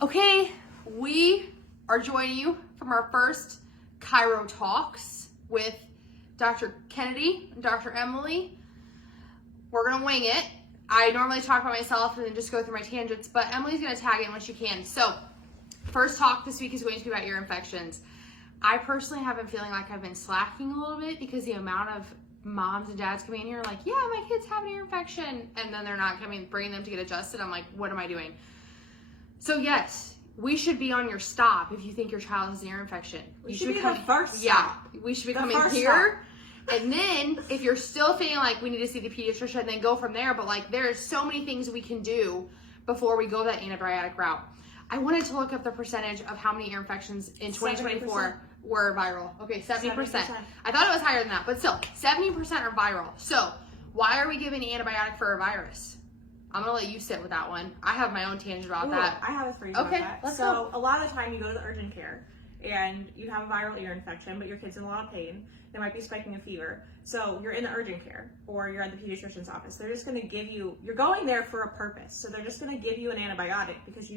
Okay, we are joining you from our first Chiro Talks with Dr. Kennedy and Dr. Emily. We're going to wing it. I normally talk by myself and then just go through my tangents, but Emily's going to tag in when she can. So, first talk this week is going to be about ear infections. I personally have been feeling like I've been slacking a little bit because the amount of moms and dads coming in here like, yeah, my kids have an ear infection, and then they're not bringing them to get adjusted. I'm like, what am I doing? So yes, we should be on your stop if you think your child has an ear infection. We should be the first stop. We should be coming here. And then if you're still feeling like we need to see the pediatrician, then go from there. But like there's so many things we can do before we go that antibiotic route. I wanted to look up the percentage of how many ear infections in 2024 were viral. Okay, 70%. I thought it was higher than that, but still, 70% are viral. So why are we giving an antibiotic for a virus? I'm gonna let you sit with that one. I have my own tangent about that. I have a phrase about that. So a lot of the time you go to the urgent care and you have a viral ear infection, but your kid's in a lot of pain. They might be spiking a fever. So you're in the urgent care or you're at the pediatrician's office. They're just gonna give you, you're going there for a purpose. So they're just gonna give you an antibiotic because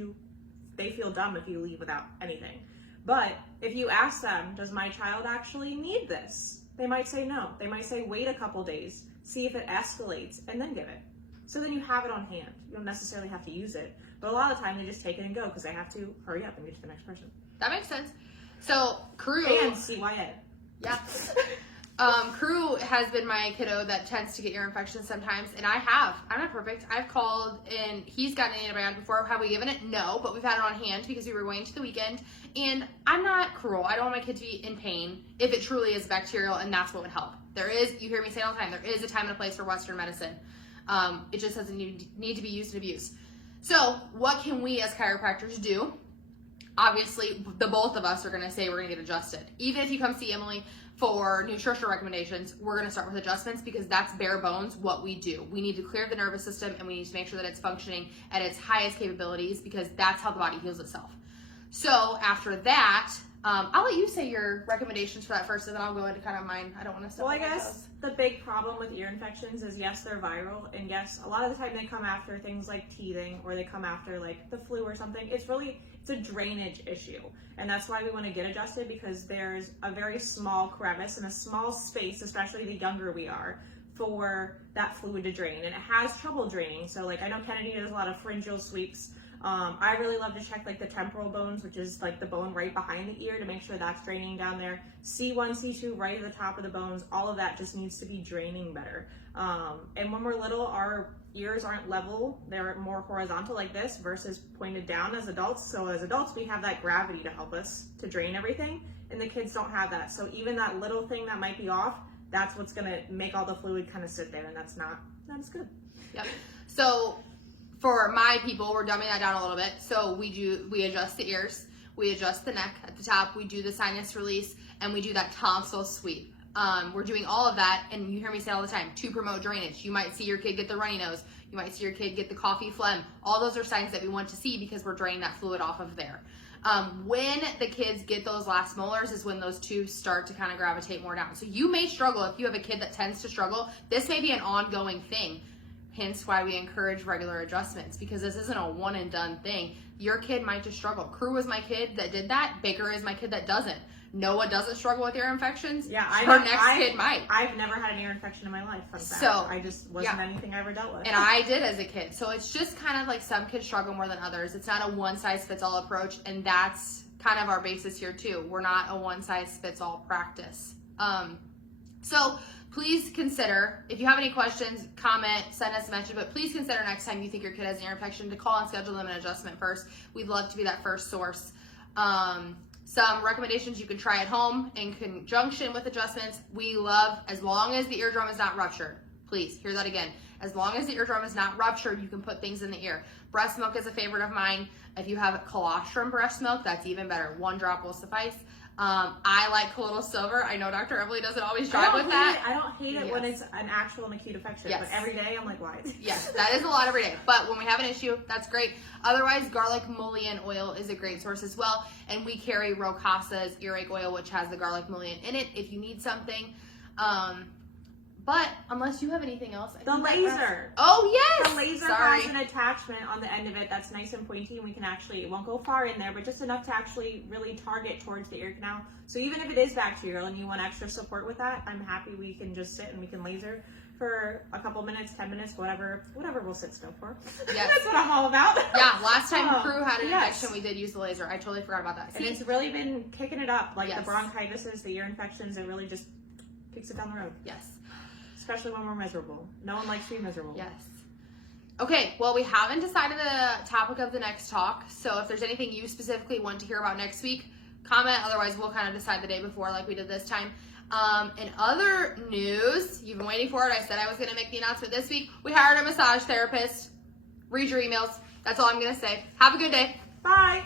they feel dumb if you leave without anything. But if you ask them, does my child actually need this? They might say no. They might say wait a couple days, see if it escalates, and then give it. So then you have it on hand. You don't necessarily have to use it. But a lot of the time they just take it and go because they have to hurry up and get to the next person. That makes sense. So Crew. And CYA. Yeah. Crew has been my kiddo that tends to get ear infections sometimes, and I'm not perfect. I've called and he's gotten an antibiotic before. Have we given it? No, but we've had it on hand because we were going to the weekend, and I'm not cruel. I don't want my kid to be in pain if it truly is bacterial, and that's what would help. You hear me say all the time, there is a time and a place for Western medicine. It just doesn't need to be used and abused. So what can we as chiropractors do? Obviously, the both of us are going to say we're going to get adjusted. Even if you come see Emily for nutritional recommendations, we're going to start with adjustments because that's bare bones what we do. We need to clear the nervous system and we need to make sure that it's functioning at its highest capabilities because that's how the body heals itself. So after that, I'll let you say your recommendations for that first, and then I'll go into kind of mine. I don't want to step on my toes. The big problem with ear infections is yes, they're viral, and yes, a lot of the time they come after things like teething or they come after like the flu or something. It's a drainage issue, and that's why we want to get adjusted because there's a very small crevice and a small space, especially the younger we are, for that fluid to drain, and it has trouble draining. So like I know Kennedy does a lot of pharyngeal sweeps. I really love to check like the temporal bones, which is like the bone right behind the ear, to make sure that's draining down there. C1, C2, right at the top of the bones, all of that just needs to be draining better. And when we're little, our ears aren't level. They're more horizontal like this versus pointed down as adults. So as adults, we have that gravity to help us to drain everything, and the kids don't have that. So even that little thing that might be off, that's what's gonna make all the fluid kind of sit there, and that's not as good. Yep. So for my people, we're dumbing that down a little bit. So we adjust the ears, we adjust the neck at the top, we do the sinus release, and we do that tonsil sweep. We're doing all of that, and you hear me say all the time, to promote drainage. You might see your kid get the runny nose, you might see your kid get the coughy phlegm. All those are signs that we want to see because we're draining that fluid off of there. When the kids get those last molars is when those tubes start to kind of gravitate more down. So you may struggle if you have a kid that tends to struggle. This may be an ongoing thing. Hence why we encourage regular adjustments, because this isn't a one and done thing. Your kid might just struggle. Crew is my kid that did that. Baker is my kid that doesn't. Noah doesn't struggle with ear infections. Yeah, her next kid might. I've never had an ear infection in my life. So I just wasn't anything I ever dealt with. And I did as a kid. So it's just kind of like some kids struggle more than others. It's not a one size fits all approach, and that's kind of our basis here too. We're not a one size fits all practice. So please consider, if you have any questions, comment, send us a message, but please consider next time you think your kid has an ear infection to call and schedule them an adjustment first. We'd love to be that first source. Some recommendations you can try at home in conjunction with adjustments. We love, as long as the eardrum is not ruptured, please hear that again. As long as the eardrum is not ruptured, you can put things in the ear. Breast milk is a favorite of mine. If you have colostrum breast milk, that's even better. 1 drop will suffice. I like colloidal silver. I know Dr. Emily doesn't always drive with that. I don't hate it when it's an actual and acute infection, but every day I'm like, why? Yes, that is a lot every day. But when we have an issue, that's great. Otherwise, garlic mullein oil is a great source as well. And we carry Rocasa's earache oil, which has the garlic mullein in it if you need something. But unless you have anything else, I The think that laser. Oh yes. The laser Sorry. has an attachment on the end of it that's nice and pointy, and we can actually, it won't go far in there, but just enough to actually really target towards the ear canal. So even if it is bacterial and you want extra support with that, I'm happy we can just sit and we can laser for a couple minutes, 10 minutes, whatever we'll sit still for. Yes. That's what I'm all about. Yeah, last time Crew had an yes. infection, we did use the laser. I totally forgot about that. And it's really been kicking it up. Like Yes. the bronchitis, the ear infections, it really just kicks it down the road. Yes. Especially when we're miserable. No one likes to be miserable. Yes. Okay, well, we haven't decided the topic of the next talk, so if there's anything you specifically want to hear about next week, comment. Otherwise, we'll kind of decide the day before like we did this time. In other news, you've been waiting for it. I said I was going to make the announcement this week. We hired a massage therapist. Read your emails. That's all I'm going to say. Have a good day. Bye.